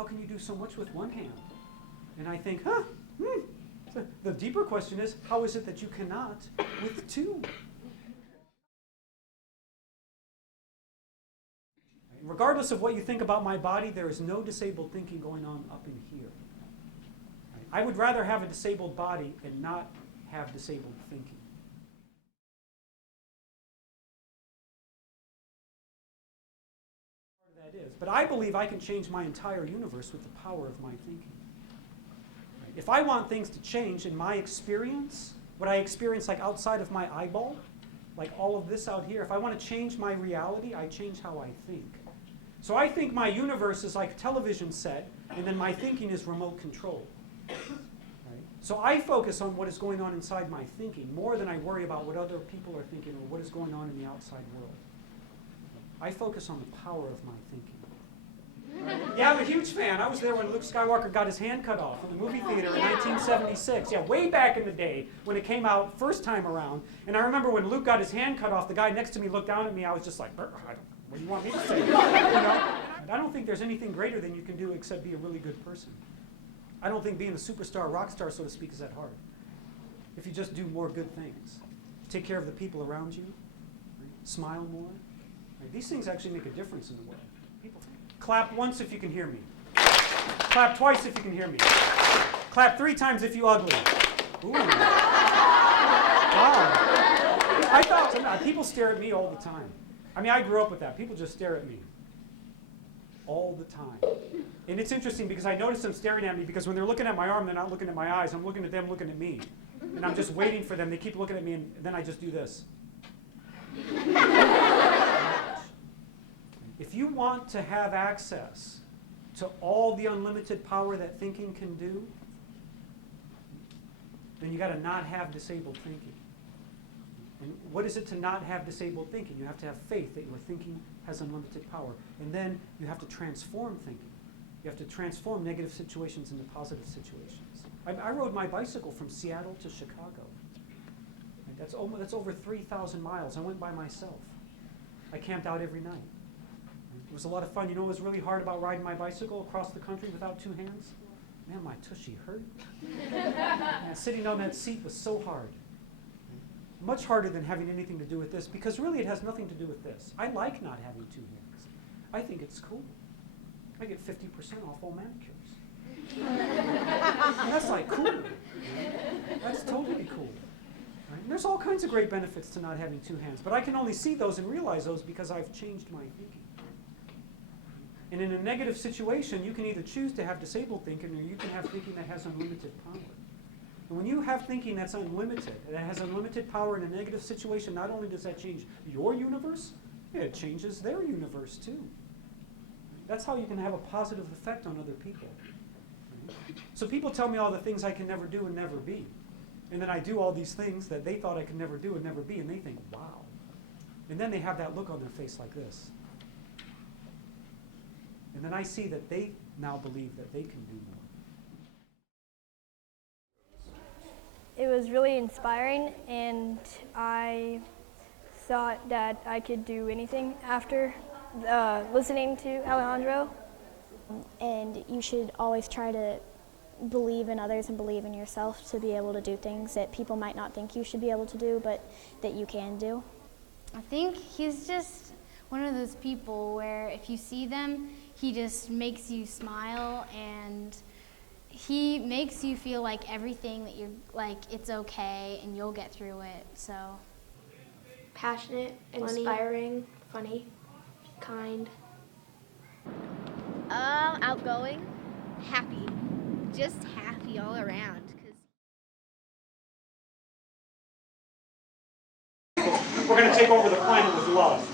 how can you do so much with one hand? And I think, the deeper question is, how is it that you cannot with two? Regardless of what you think about my body, there is no disabled thinking going on up in here. I would rather have a disabled body and not have disabled thinking. That is. But I believe I can change my entire universe with the power of my thinking. If I want things to change in my experience, what I experience like outside of my eyeball, like all of this out here, if I want to change my reality, I change how I think. So I think my universe is like a television set, and then my thinking is remote control. Right? So I focus on what is going on inside my thinking more than I worry about what other people are thinking or what is going on in the outside world. I focus on the power of my thinking. Yeah, I'm a huge fan. I was there when Luke Skywalker got his hand cut off in the movie theater in 1976. Yeah, way back in the day when it came out first time around. And I remember when Luke got his hand cut off, the guy next to me looked down at me. I was just like, what do you want me to say? You know? I don't think there's anything greater than you can do except be a really good person. I don't think being a superstar, rock star, so to speak, is that hard. If you just do more good things, take care of the people around you, right? Smile more. Right? These things actually make a difference in the world. People clap once if you can hear me. Clap twice if you can hear me. Clap 3 times if you ugly. Ooh. Wow. I thought people stare at me all the time. I mean, I grew up with that. People just stare at me all the time. And it's interesting because I notice them staring at me because when they're looking at my arm, they're not looking at my eyes. I'm looking at them looking at me. And I'm just waiting for them. They keep looking at me, and then I just do this. If you want to have access to all the unlimited power that thinking can do, then you got to not have disabled thinking. And what is it to not have disabled thinking? You have to have faith that your thinking has unlimited power. And then you have to transform thinking. You have to transform negative situations into positive situations. I rode my bicycle from Seattle to Chicago. That's over 3,000 miles. I went by myself. I camped out every night. It was a lot of fun. You know what was really hard about riding my bicycle across the country without 2 hands? Man, my tushy hurt. Man, sitting on that seat was so hard. Much harder than having anything to do with this, because really it has nothing to do with this. I like not having 2 hands. I think it's cool. I get 50% off all manicures. And that's like cool. That's totally cool. Right? And there's all kinds of great benefits to not having 2 hands, but I can only see those and realize those because I've changed my thinking. And in a negative situation, you can either choose to have disabled thinking or you can have thinking that has unlimited power. And when you have thinking that's unlimited, that has unlimited power in a negative situation, not only does that change your universe, it changes their universe too. That's how you can have a positive effect on other people. So people tell me all the things I can never do and never be. And then I do all these things that they thought I could never do and never be, and they think, wow. And then they have that look on their face like this. And then I see that they now believe that they can do more. It was really inspiring, and I thought that I could do anything after listening to Alejandro. And you should always try to believe in others and believe in yourself to be able to do things that people might not think you should be able to do, but that you can do. I think he's just one of those people where if you see them, he just makes you smile, and he makes you feel like everything that you're like, it's okay and you'll get through it. So passionate, inspiring, funny, kind. Outgoing, happy, just happy all around. We're going to take over the planet with love.